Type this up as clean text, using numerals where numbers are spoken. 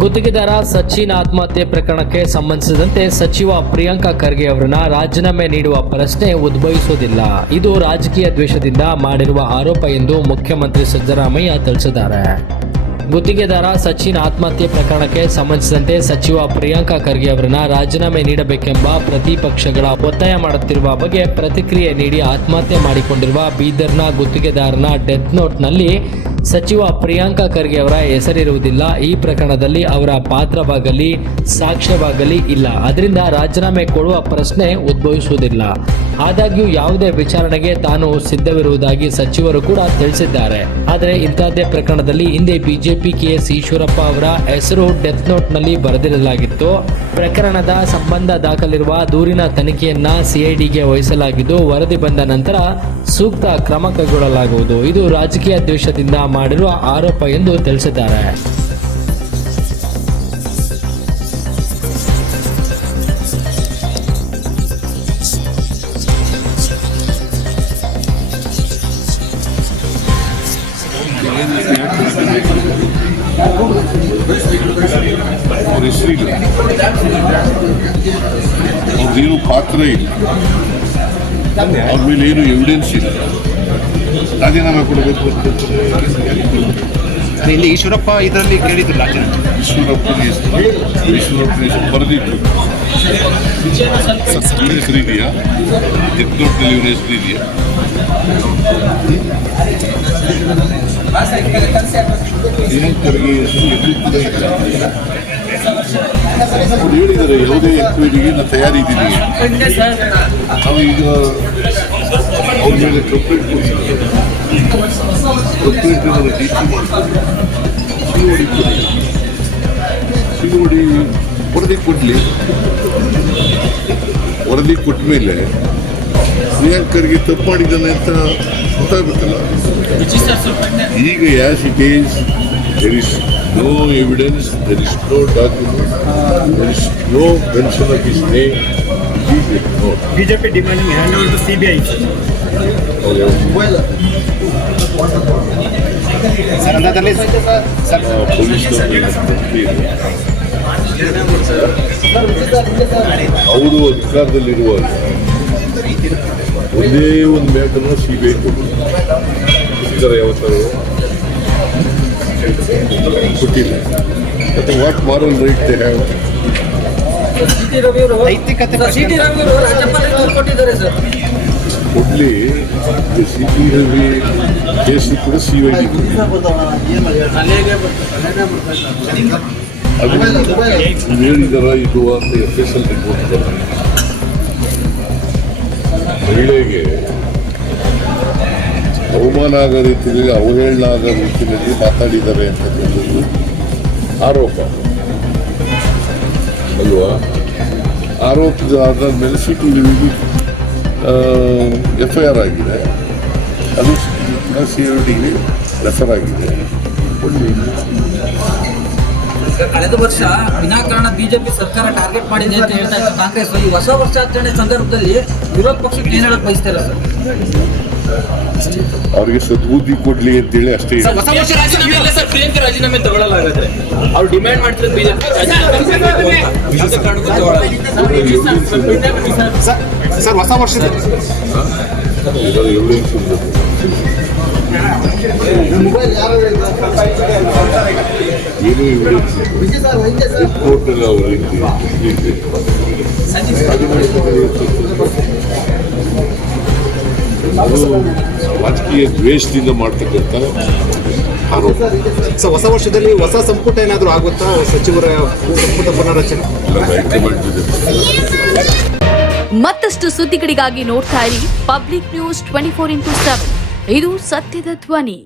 ಗುತ್ತಿಗೆದಾರ ಸಚಿನ್ ಆತ್ಮಹತ್ಯೆ ಪ್ರಕರಣಕ್ಕೆ ಸಂಬಂಧಿಸಿದಂತೆ ಸಚಿವ ಪ್ರಿಯಾಂಕಾ ಖರ್ಗೆ ಅವರನ್ನ ರಾಜೀನಾಮೆ ನೀಡುವ ಪ್ರಶ್ನೆ ಉದ್ಭವಿಸುವುದಿಲ್ಲ. ಇದು ರಾಜಕೀಯ ದ್ವೇಷದಿಂದ ಮಾಡಿರುವ ಆರೋಪ ಎಂದು ಮುಖ್ಯಮಂತ್ರಿ ಸಿದ್ದರಾಮಯ್ಯ ತಿಳಿಸಿದ್ದಾರೆ. ಗುತ್ತಿಗೆದಾರ ಸಚಿನ್ ಆತ್ಮಹತ್ಯೆ ಪ್ರಕರಣಕ್ಕೆ ಸಂಬಂಧಿಸಿದಂತೆ ಸಚಿವ ಪ್ರಿಯಾಂಕಾ ಖರ್ಗೆ ಅವರನ್ನ ರಾಜೀನಾಮೆ ನೀಡಬೇಕೆಂಬ ಪ್ರತಿಪಕ್ಷಗಳ ಒತ್ತಾಯ ಮಾಡುತ್ತಿರುವ ಬಗ್ಗೆ ಪ್ರತಿಕ್ರಿಯೆ ನೀಡಿ ಆತ್ಮಹತ್ಯೆ ಮಾಡಿಕೊಂಡಿರುವ ಬೀದರ್ನ ಗುತ್ತಿಗೆದಾರನ ಡೆತ್ ನೋಟ್ನಲ್ಲಿ ಸಚಿವ ಪ್ರಿಯಾಂಕಾ ಖರ್ಗೆ ಅವರ ಹೆಸರಿರುವುದಿಲ್ಲ. ಈ ಪ್ರಕರಣದಲ್ಲಿ ಅವರ ಪಾತ್ರವಾಗಲಿ ಸಾಕ್ಷ್ಯವಾಗಲಿ ಇಲ್ಲ. ಅದರಿಂದ ರಾಜೀನಾಮೆ ಕೊಡುವ ಪ್ರಶ್ನೆ ಉದ್ಭವಿಸುವುದಿಲ್ಲ. ಆದಾಗ್ಯೂ ಯಾವುದೇ ವಿಚಾರಣೆಗೆ ತಾನು ಸಿದ್ಧವಿರುವುದಾಗಿ ಸಚಿವರು ಕೂಡ ತಿಳಿಸಿದ್ದಾರೆ. ಆದರೆ ಇಂತಹದ್ದೇ ಪ್ರಕರಣದಲ್ಲಿ ಹಿಂದೆ ಬಿಜೆಪಿ ಕೆಎಸ್ ಈಶ್ವರಪ್ಪ ಅವರ ಹೆಸರು ಡೆತ್ ನೋಟ್ನಲ್ಲಿ ಬರೆದಿರಲಾಗಿತ್ತು. ಪ್ರಕರಣದ ಸಂಬಂಧ ದಾಖಲಿರುವ ದೂರಿನ ತನಿಖೆಯನ್ನ ಸಿಐಡಿಗೆ ವಹಿಸಲಾಗಿದ್ದು, ವರದಿ ಬಂದ ನಂತರ ಸೂಕ್ತ ಕ್ರಮ ಕೈಗೊಳ್ಳಲಾಗುವುದು. ಇದು ರಾಜಕೀಯ ದ್ವೇಷದಿಂದ ಮಾಡಿರುವ ಆರೋಪ ಎಂದು ತಿಳಿಸಿದ್ದಾರೆ. ಅವ್ರದ್ದೇನು ಪಾತ್ರ ಇಲ್ಲ, ಅವ್ರ ಮೇಲೆ ಏನು ಎವಿಡೆನ್ಸ್ ಇಲ್ಲ, ರಾಜೀನಾಮೆ ಕೊಡಬೇಕು ಅಂತ ಇಲ್ಲಿ ಈಶ್ವರಪ್ಪ ಇದರಲ್ಲಿ ಕೇಳಿದ್ರು. ಈಶ್ವರಪ್ಪನ ಹೆಸರು ಬರೆದಿತ್ತು. ಹೆಸರು ಇದೆಯಾ? ಎತ್ನೋಟ್ನಲ್ಲಿ ಇವನ ಹೆಸರು ಇದೆಯಾ? ಪ್ರಿಯಾಂಕರ್ಗೆ ಹೆಸರು ಎಲ್ಲೂ ಕೂಡ ಇಲ್ಲ. ಅವ್ರು ಹೇಳಿದ್ದಾರೆ ಯಾವುದೇ ಎಂಕ್ವೈರಿಗೆ ನಾನು ತಯಾರಿದ್ದೀನಿ. ನಾವು ಈಗ ಅವ್ರ ಮೇಲೆ ಕಂಪ್ಲೇಂಟ್ ಕೊಡ್ತೀವಿ. ಕಂಪ್ಲೇಂಟ್ ನಾನು ಡಿ ಸಿ ಮಾಡ್ತೀನಿ. ಸಿಡಿ ವರದಿ ಕೊಡಲಿ. ವರದಿ ಕೊಟ್ಟ ಮೇಲೆ ಪ್ರಿಯಾಂಕರ್ಗೆ ತಪ್ಪು ಮಾಡಿದ್ದಾನೆ ಅಂತ ಗೊತ್ತಾಗಬೇಕಲ್ಲ. ಈಗ as it is, there is no evidence, there is no document, there is no mention of his name. Please ignore. BJP demanding handover to CBI. ಅವರು ಅಧಿಕಾರದಲ್ಲಿರುವಾಗ ಒಂದೇ ಒಂದು ಮ್ಯಾಟರ್ನ CBI ಕೊಟ್ಟಿದ್ದಾರೆ. ಯಾವತ್ತಾರು ಕೊಟ್ಟಿಲ್ಲ. ಮತ್ತೆ what moral right they have? ಕೊಡ್ಲಿ. City Ravi case ಕೂಡ CID ಅದು ಹೇಳಿದಾರ ಇದು ಅಂತ FSL ರಿಪೋರ್ಟ್. ಮಹಿಳೆಗೆ ಅವಮಾನ ಆಗೋ ರೀತಿಯಲ್ಲಿ, ಅವಹೇಳನ ಆಗೋ ರೀತಿಯಲ್ಲಿ ಮಾತಾಡಿದ್ದಾರೆ ಅಂತಕ್ಕಂಥದ್ದು ಆರೋಪ ಅಲ್ವಾ? ಆರೋಪದ ಆಧಾರದ ಮೇಲೆ CTVಗೆ FIR ಆಗಿದೆ. ಅದು CIDಗೆ ರೆಫರ್ ಆಗಿದೆ. ಕಳೆದ ವರ್ಷ ವಿನಾಕಾರಣ ಬಿಜೆಪಿ ಸರ್ಕಾರ ಟಾರ್ಗೆಟ್ ಮಾಡಿದೆ ಅಂತ ಹೇಳ್ತಾ ಇತ್ತು ಕಾಂಗ್ರೆಸ್. ಈ ಹೊಸ ವರ್ಷಾಚರಣೆ ಸಂದರ್ಭದಲ್ಲಿ ವಿರೋಧ ಪಕ್ಷಕ್ಕೆ ಏನ್ ಹೇಳಕ್ ಬಯಸ್ತಾರೆ ಸರ್? ಅವ್ರಿಗೆ ಸದ್ಬುದ್ಧಿ ಕೊಡ್ಲಿ ಅಂತೇಳಿ ಅಷ್ಟೇ. ಪ್ರಿಯಾಂಕಾ ರಾಜೀನಾಮೆ ತಗೊಳ್ಳಲಾಗುತ್ತೆ. ಅವ್ರು ಡಿಮ್ಯಾಂಡ್ ಮಾಡ್ತಾರೆ ಬಿಜೆಪಿ ಸರ್ ಹೊಸ ವರ್ಷದ ಎವಿಡೆನ್ಸ್ ಏನು ಎವಿಡೆನ್ಸ್ ಕೋರ್ಟಲ್ಲಿ ಅವರು ಅದು ರಾಜಕೀಯ ದ್ವೇಷದಿಂದ ಮಾಡ್ತಕ್ಕಂಥ ಆರೋಪ. ಸೊ ಹೊಸ ವರ್ಷದಲ್ಲಿ ಹೊಸ ಸಂಪುಟ ಏನಾದರೂ ಆಗುತ್ತಾ? ಸಚಿವರ ಸಂಪುಟ ಪುನರಚನೆ ಮತ್ತಷ್ಟು ಸುದ್ದಿಗಳಿಗಾಗಿ ನೋಡ್ತಾ ಇರಿ ಪಬ್ಲಿಕ್ ನ್ಯೂಸ್ 24x7. ಇದು ಸತ್ಯದ ಧ್ವನಿ.